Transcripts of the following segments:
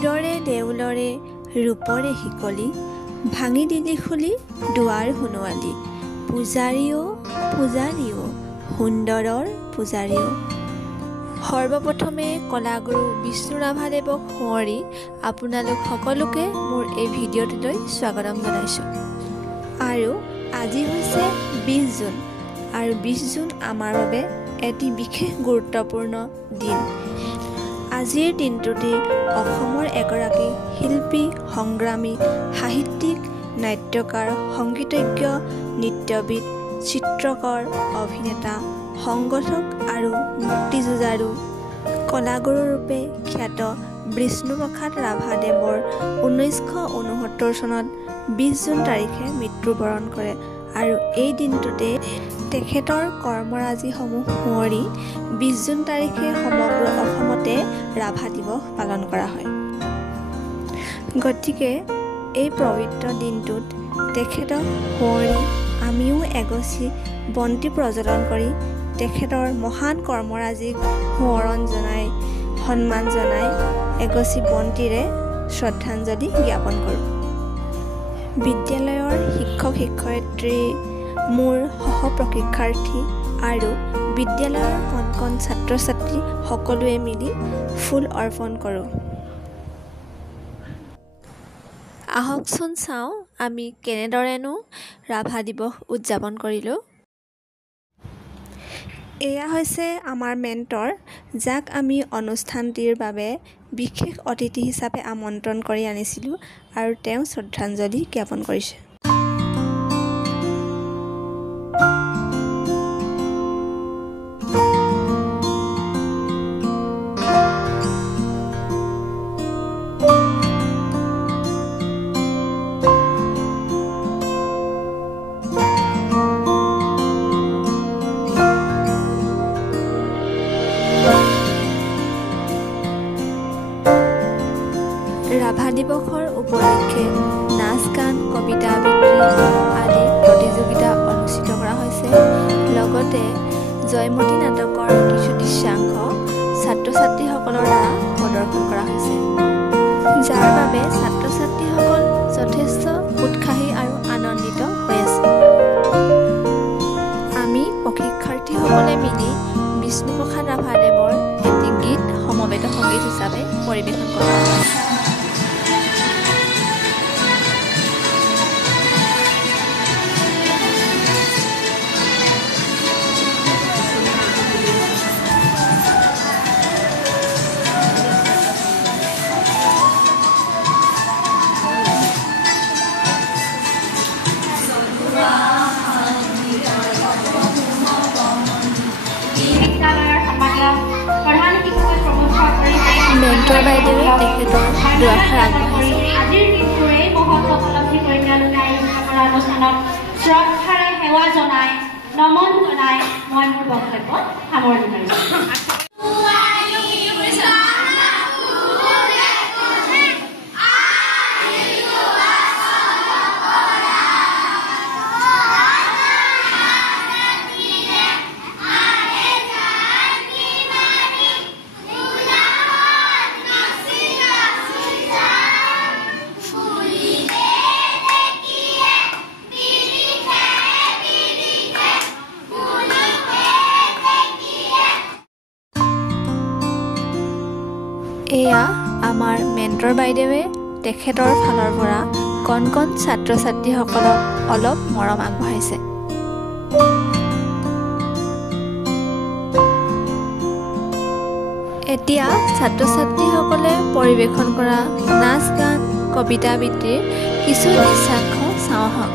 সুৰৰে দেউলৰে ৰূপৰে শিকলি ভাঙি দিলি খুলি দুৱাৰ সোণোৱালী পূজাৰীও পূজাৰীও সুন্দৰৰ পূজাৰীও। সৰ্বপ্ৰথমে কলাগুৰু বিষ্ণু ৰাভাদেৱক সোঁৱৰি আপোনালোক সকলোকে মোৰ এই ভিডিঅ'টোলৈ স্বাগতম জনাইছোঁ। আৰু আজি হৈছে 20 জুন আৰু 20 জুন আমাৰ বাবে এটি বিশেষ গুৰুত্বপূৰ্ণ দিন। আজিৰ দিনটোতে অসমৰ এগৰাকী শিল্পী, সংগ্ৰামী, সাহিত্যিক, নাট্যকাৰ, সংগীতজ্ঞ, নৃত্যবিদ, চিত্ৰকৰ, অভিনেতা, সংগঠক আৰু মুক্তিযুঁজাৰু কলাগুৰুৰূপে খ্যাত বিষ্ণুপ্ৰসাদ ৰাভাদেৱৰ 1969 চনত 20 জুন তাৰিখে মৃত্যুবৰণ কৰে আৰু এই দিনটোতে তেখেতৰ কৰ্মৰাজিসমূহ সোঁৱৰি 20 জুন তাৰিখে সমগ্ৰ অসমতে ৰাভা দিৱস পালন কৰা হয়। গতিকে এই পবিত্ৰ দিনটোত তেখেতক সোঁৱৰি আমিও এগছি বন্তি প্ৰজ্বলন কৰি তেখেতৰ মহান কৰ্মৰাজিক সোঁৱৰণ জনাই সন্মান জনাই এগছি বন্তিৰে শ্ৰদ্ধাঞ্জলি জ্ঞাপন কৰোঁ। বিদ্যালয়ৰ শিক্ষক শিক্ষয়িত্ৰী, মোৰ সহপ্ৰশিক্ষাৰ্থী আৰু বিদ্যালয়ৰ কণ কণ ছাত্ৰ ছাত্ৰী সকলোৱে মিলি ফুল অৰ্পণ কৰোঁ। আহকচোন চাওঁ আমি কেনেদৰেনো ৰাভা দিৱস উদযাপন কৰিলোঁ। এয়া হৈছে আমাৰ মেণ্টৰ, যাক আমি অনুষ্ঠানটিৰ বাবে বিশেষ অতিথি হিচাপে আমন্ত্ৰণ কৰি আনিছিলোঁ আৰু তেওঁ শ্ৰদ্ধাঞ্জলি জ্ঞাপন কৰিছে। ৰাভা দিৱসৰ উপলক্ষে নাচ গান, কবিতা আবৃত্তি আদি প্ৰতিযোগিতা অনুষ্ঠিত কৰা হৈছে। লগতে জয়মতী নাটকৰ কিছু দৃশ্যাংশ ছাত্ৰ ছাত্ৰীসকলৰ দ্বাৰা প্ৰদৰ্শন কৰা হৈছে, যাৰ বাবে ছাত্ৰ ছাত্ৰীসকল যথেষ্ট উৎসাহী আৰু আনন্দিত হৈ আছে। আমি প্ৰশিক্ষাৰ্থীসকলে মিলি বিষ্ণুপ্ৰসাদ ৰাভাদেৱৰ এটি গীত সমবেত সংগীত হিচাপে পৰিৱেশন কৰা হয়। মেণ্টৰ বাইদেৱে তেখেতৰ দুআষাৰ আগবঢ়াইছে। আজিৰ দিনটোৰে মহত্ব উপলব্ধি কৰি তেওঁলোকে কৰা অনুষ্ঠানত শ্ৰদ্ধাৰে সেৱা জনাই, নমন জনাই মই মোৰ বক্তব্য সামৰণি মাৰিছোঁ। এয়া আমাৰ মেণ্টৰ বাইদেৱে তেখেতৰ ফালৰ পৰা কণ কণ ছাত্ৰ ছাত্ৰীসকলক অলপ মৰম আগবঢ়াইছে। এতিয়া ছাত্ৰ ছাত্ৰীসকলে পৰিৱেশন কৰা নাচ গান, কবিতা আবৃত্তিৰ কিছু দৃশ্যাংশ চাওঁ আহক।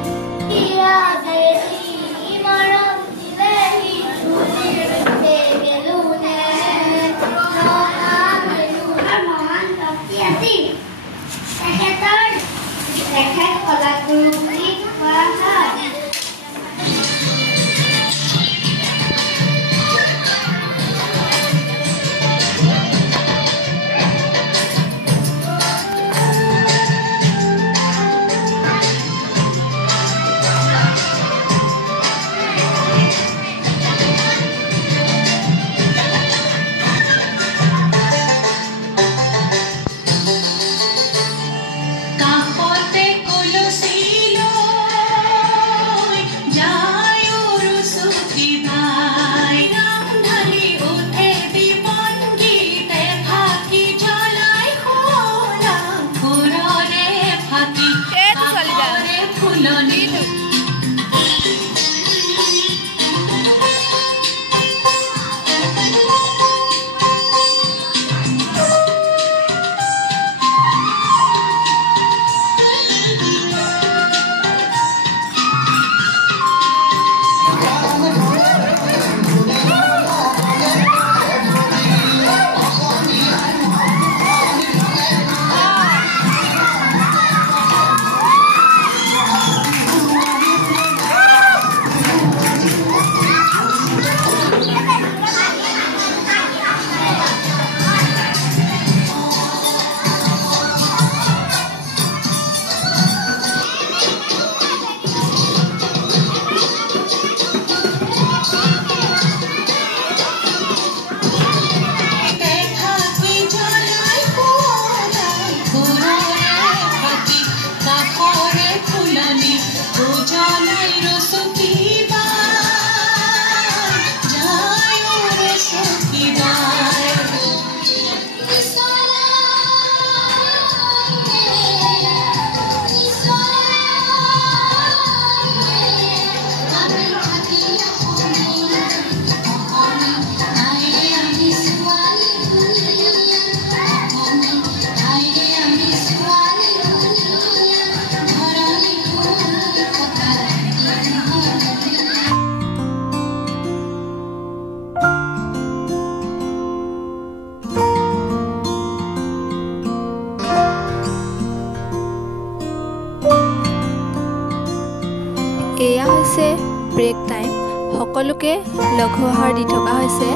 ব্ৰেক টাইম সকলোকে লঘু আহাৰ দি থকা হৈছে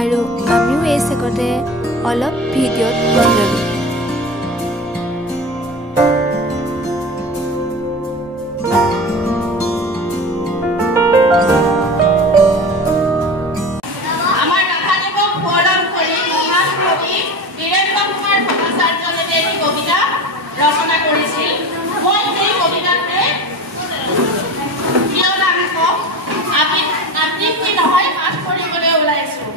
আৰু আমিও এই চেকতে অলপ ভিডিঅ'ত উঠি ল'লোঁ। ৰচনা কৰিছিল। মই এই কবিতাটোৱে কিয় নামিব আবৃত্তি নহয় পাঠ কৰিবলৈ ওলাইছোঁ।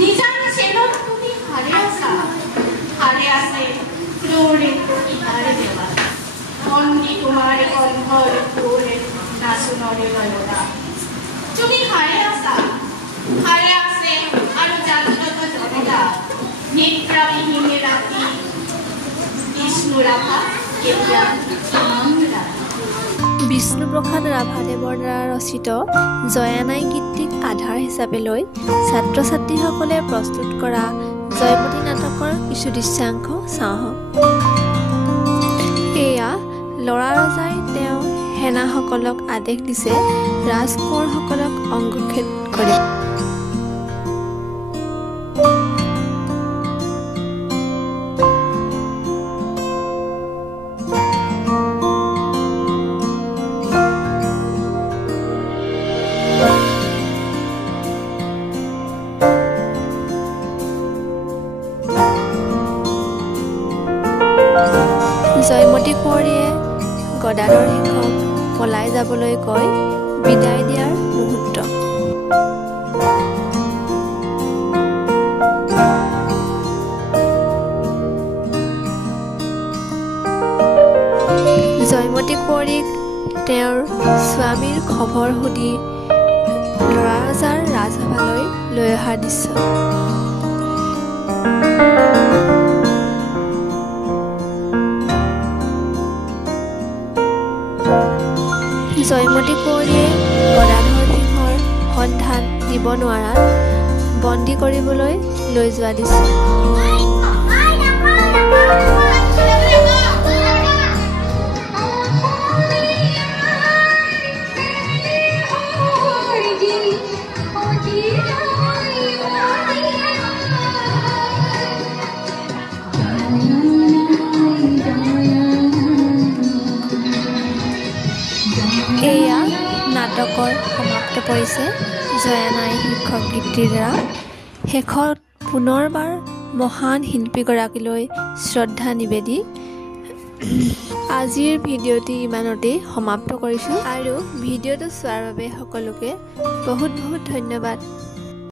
নিজান চেনত তুমি হারে আছা, হারে আছে ক্রোড়ে ইহারে দেওয়া মন্দি তোমার কণ্ঠর ফুলে নাচুনরে লয়লা। তুমি হারে আছা, হারে আছে আৰু জাগ্ৰত জনতা নিদ্ৰাবিহীনে ৰাতি বিষ্ণু ৰাভা কেতিয়া ইমান ৰাতি। বিষ্ণুপ্ৰসাদ ৰাভাদেৱৰ দ্বাৰা ৰচিত জয়ানাই গীতটিক আধাৰ হিচাপে লৈ ছাত্ৰ ছাত্ৰীসকলে প্ৰস্তুত কৰা জয়মতী নাটকৰ কিছু দৃশ্যাংশ চাওঁ। এয়া ল'ৰা ৰজাই তেওঁ সেনাসকলক আদেশ দিছে ৰাজকোঁৱৰসকলক অংগক্ষেপ কৰিব। জয়মতী কুঁৱৰীয়ে গদাধৰ সিংহক পলাই যাবলৈ কৈ বিদায় দিয়াৰ মুহূৰ্ত। জয়মতী কুঁৱৰীক তেওঁৰ স্বামীৰ খবৰ সুধি ল'ৰা ৰজাৰ ৰাজসভালৈ লৈ অহাৰ দৃশ্য। জয়মতী কুঁৱৰীয়ে গদাধৰ সিংহৰ সন্ধান দিব নোৱাৰাত বন্দী কৰিবলৈ লৈ যোৱা দৃশ্য। এয়া নাটকৰ সমাপ্ত পৰিছে জয়ানাই শীৰ্ষক গীতটিৰ দ্বাৰা। শেষত পুনৰবাৰ মহান শিল্পীগৰাকীলৈ শ্ৰদ্ধা নিবেদি আজিৰ ভিডিঅ'টি ইমানতেই সমাপ্ত কৰিছোঁ আৰু ভিডিঅ'টো চোৱাৰ বাবে সকলোকে বহুত বহুত ধন্যবাদ।